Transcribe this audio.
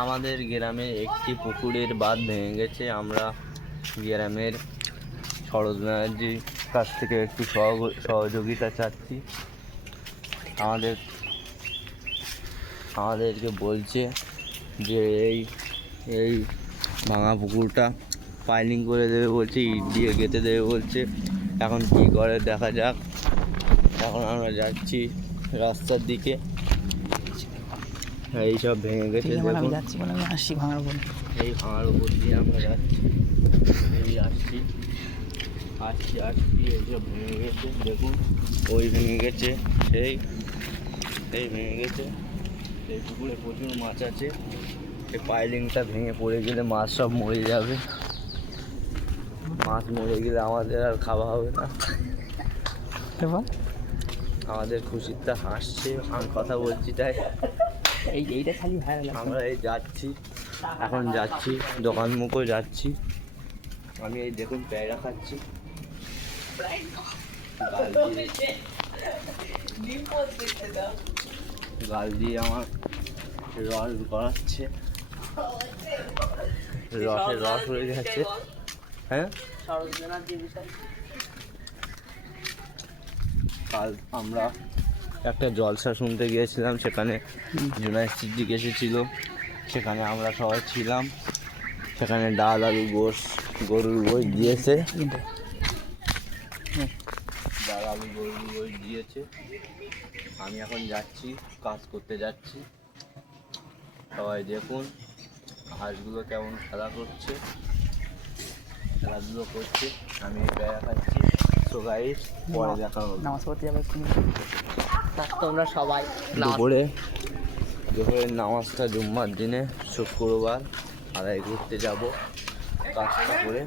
আমাদের গ্রামে একটি পুকুরের বাঁধ ভেঙে গেছে। আমরা গ্রামের সরোজ ব্যানার্জির কাছ থেকে একটু সহযোগিতা চাচ্ছি। আমাদেরকে বলছে যে এই ভাঙা পুকুরটা পাইলিং করে দেবে বলছে, ইট দিয়ে গেঁথে দেবে বলছে। এখন কী করে দেখা যাক। এখন আমরা যাচ্ছি রাস্তার দিকে। এই সব ভেঙে গেছে, আমি যাচ্ছি, আমি আসছি ভাঙার উপর। এই ভাঙার উপর দিয়ে আমরা যাচ্ছি, এই আসছি। এইসব ভেঙে গেছে, দেখুন ওই ভেঙে গেছে, এই ভেঙে গেছে। এই পুকুরে প্রচুর মাছ আছে। এই পাইলিংটা ভেঙে পড়ে গেলে মাছ সব মরে যাবে। মাছ মরে গেলে আমাদের আর খাওয়া হবে না। আমাদের খুশিটা হাসছে, আমি কথা বলছি তাই। এইটা খালি ভাইরাল। আমরা এই যাচ্ছি, এখন যাচ্ছি দোকান মুখো যাচ্ছি। আমি এই দেখুন প্যায়রা খাচ্ছি, গাল দিয়ে আমার রস গড়াচ্ছে, রস হয়ে যাচ্ছে। হ্যাঁ, কাল আমরা একটা জলসা শুনতে গিয়েছিলাম, সেখানে জুনাইদ সিদ্দিক এসেছিল, সেখানে আমরা সবাই ছিলাম। সেখানে ডাল, আলু, গরুর গোশ দিয়েছে, ডাল, আলু, গরুর গোশ দিয়েছে। আমি এখন যাচ্ছি, কাজ করতে যাচ্ছি। সবাই দেখুন হাঁসগুলো কেমন খেলাধুলো করছে। আমি প্যারা খাচ্ছি। সো গাইস, পরে দেখা হবে। নামাজ পড়তে যাবে তোমরা সবাই। দুপুরের নামাজটা জুম্মার দিনে শুক্রবার আদায় করতে যাব কাজটা করে।